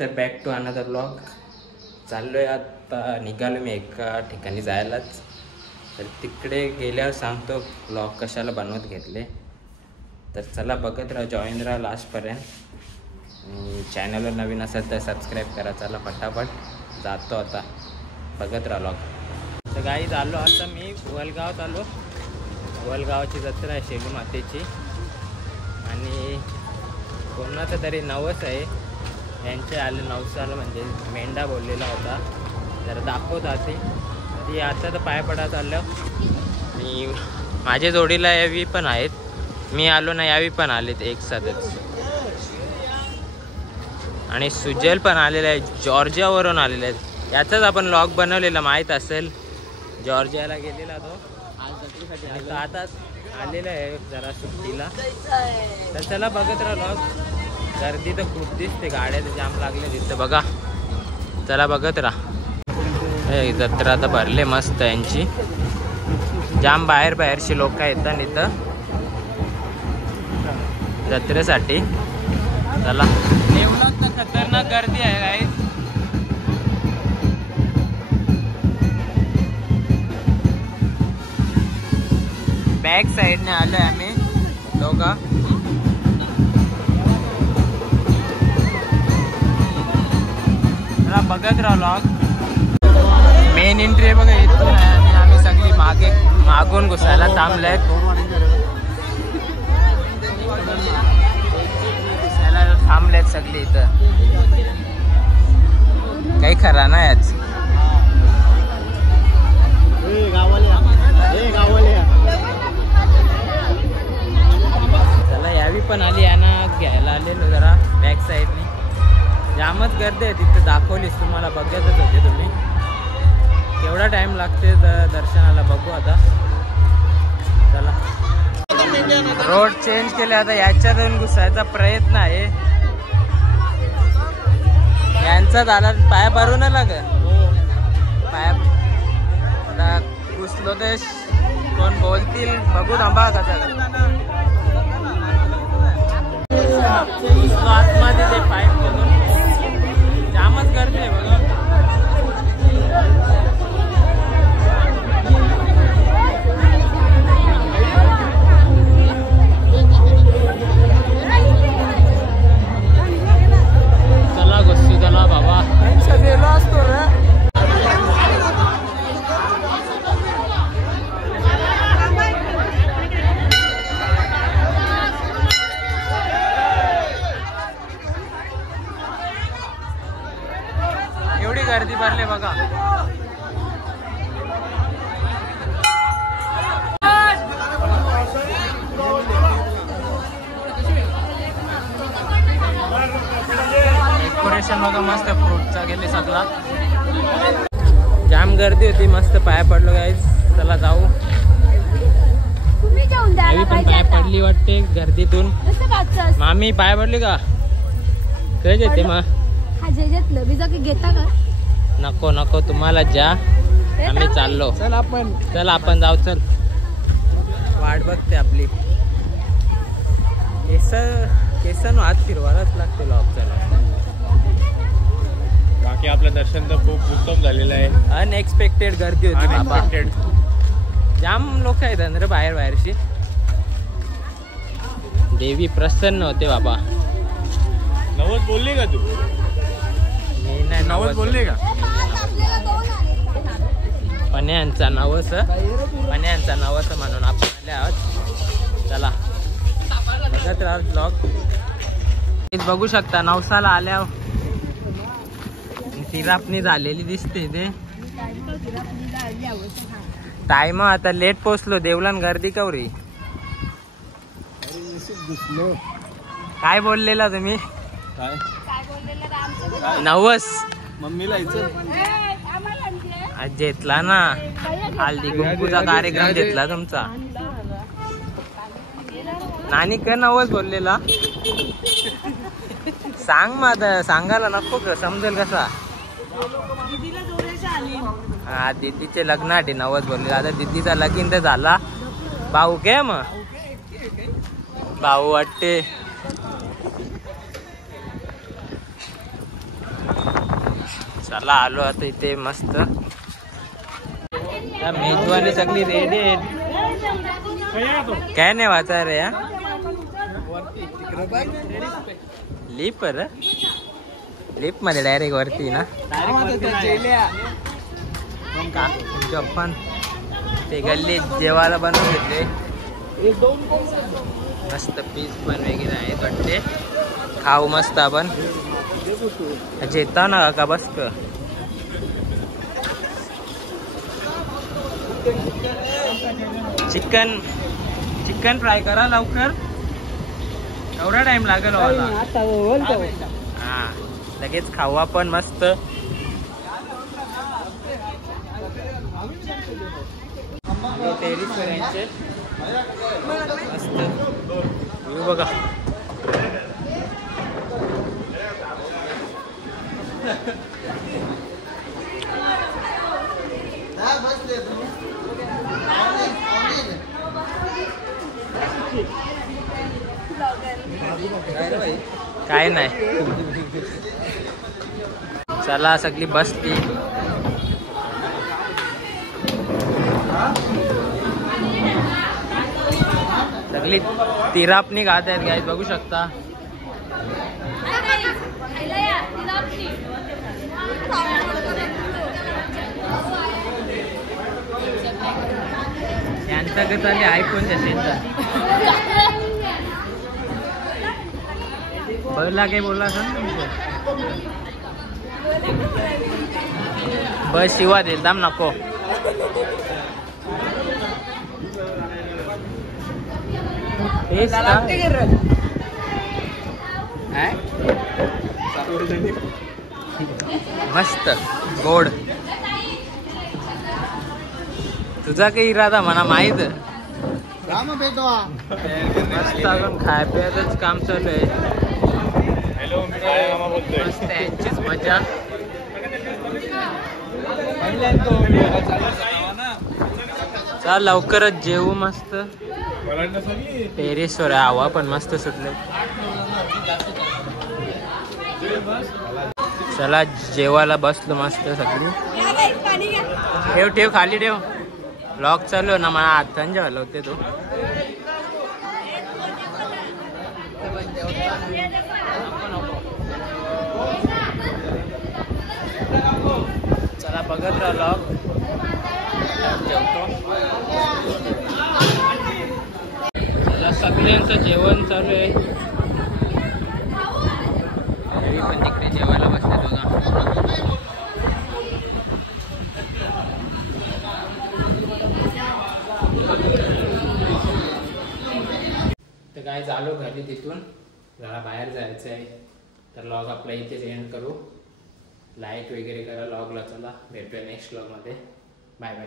तर back to another vlog. चाललोय आता, निघालो मी एका ठिकाणी जायलाच. तर तिकडे गेल्यावर सांगतो व्लॉग कशाला बनवत घेतले. तर चला बघत राहा, जॉईन राहा लास्टपर्यंत. आणि चॅनलवर नवीन असेल तर सबस्क्राईब करा. चला फटाफट जातो आता, बघत राहा व्लॉग. तर गाईज आलो आता मी वलगावात आलो. वलगावाची जत्रा आहे शेलू मातेची. आणि कोणाचं तरी नवस आहे, यांचे आले नवसाला, म्हणजे मेंढा बोललेला होता. जरा दाखवतात ती आता तर पाय पडा चाललं. आणि माझ्या जोडीला यावी पण आहेत, मी आलो ना यावी पण आलेत एक साथच. आणि सुजल पण आलेला आहे, जॉर्जियावरून आलेला आहे. याचाच आपण व्लॉग बनवलेला माहीत असेल. जॉर्जियाला गेलेला तो आज, आता आलेला आहे जरा सुट्टीला. तर चला बघत राहा व्लॉग. गर्दी तर खूप दिसते, गाड्या तर जाम लागले तिथं बघा. चला बघत राहा. जत्रा तर भरले मस्त यांची, जाम बाहेरची लोक येतात इथं जत्रेसाठी. चला देवळात तर खतरनाक गर्दी आहे गाईस. बॅक साईडने आलोय आम्ही दोघं. बघत राहा व्लॉग. मेन एंट्री बघा इथून आहे आणि आम्ही सगळी मागून घुसायला थांबलेत. थांबलेत सगळी इथं, काही खरा नाही आज. चला यावी पण आली, यांना घ्यायला आलेलो जरा बॅक साईडनी. जामच गर्दी आहे तिथं, दाखवलीस तुम्हाला, बघतच होते तुम्ही. केवढा टाइम लागते दर्शनाला बघू आता. चला रोड चेंज केले, आता याच्यातून घुसायचा प्रयत्न आहे. यांचा झाला पाया भरून लाग पाया घुसलो तर कोण बोलतील बघू. थांबा कसा आतमध्ये ते पाईप बघून जामच गर्दी आहे बघा. चला गोष्टी चला बाबा, गेलो असतो रे. एवढी गर्दी भरली बघा. डेकोरेशन बघा मस्त, फ्रूटचा गेले सगळा. जाम गर्दी होती, मस्त पाया पडलो गाईज. चला जाऊ. आम्ही पण पाया पडली वाटते गर्दीतून. मामी पाया पडली का? काय येते मा? घेता का? नको नको, तुम्हाला जा, आम्ही चाललो. चल आपण जाऊ. चल वाट बघते आपली. केसन हात फिरवायलाच लागते लॉक. चला बाकी आपलं दर्शन तर खूप उत्तम झालेलं आहे. अनएक्सपेक्टेड गर्दी होती, अनएक्सपेक्टेड. जाम लोक आहेत रे बाहेरची. देवी प्रसन्न होते बाबा. नवस बोलली का तू? मी नाही नवस बोलले का? पण्यांचा नवस, पण्यांचा नवस म्हणून आपण आले आहोत. चला बघत राहा ब्लॉग. बघू शकता नवसाला आल्या तिरापणी झालेली दिसते ते. टाइम आता लेट पोचलो. देवलान गर्दी कवरी. काय बोललेला तुम्ही? नवस मम्मीला आज घेतला ना, हल्दी कुंकूचा कार्यक्रम घेतला तुमचा. नानी का नवस बोललेला? सांग माझं, सांगायला नको का? समजेल कसा? हा दीदीचे लग्नासाठी नवस बोलले. आता दीदीचा लगीन तर झाला. भाऊ काय मग भाऊ वाटते. चला आलो आता इथे मस्त मेजवानी सगळी रेडी आहेत. काय नाही वाचा रे या लिप मध्ये डायरेक्ट वरती ना पण ते गल्ली जेवायला बनवून घेतले. मस्त पीस पण वगैरे आहेत वाटते. खाऊ मस्त आपण येता ना का बस चिकन फ्राय करा लवकर. एवढा टाइम लागेल हा लगेच खाऊ आपण मस्त. टेरिसवर यांचे मस्त व्ह्यू बघा. काय नाही चला सगळी बसली. सगळी तिरापणी खात आहेत गाईज बघू शकता. यांचा कसं चालले आयफोनच्या सेंटर बरला काही बोलला बस शिवा देईल दाम नको. मस्त गोड. तुझा काही इरादा म्हणा माहित. मस्त अजून खाय प्यायचंच काम चालू आहे. मस्त यांचीच मजा. चल लवकरच जेवू मस्त. टेरेसवर हवा पण मस्त सुटले. चला जेवायला बसलो मस्त सगळी. ठेव ठेव खाली ठेव. ब्लॉग चालू ना मला हातान जेवायला होते तो. चला बघत राहा ब्लॉग. चला सगळ्यांचं जेवण चालू आहे. पण तिकडे जेवायला बसले तुझा. तर काय झालो घरी तिथून जरा बाहेर जायचं आहे. तर लॉग आपला इथेच एंड करू. लाईक वगैरे करा लॉगला. चला भेटूया नेक्स्ट लॉगमध्ये. Bye bye.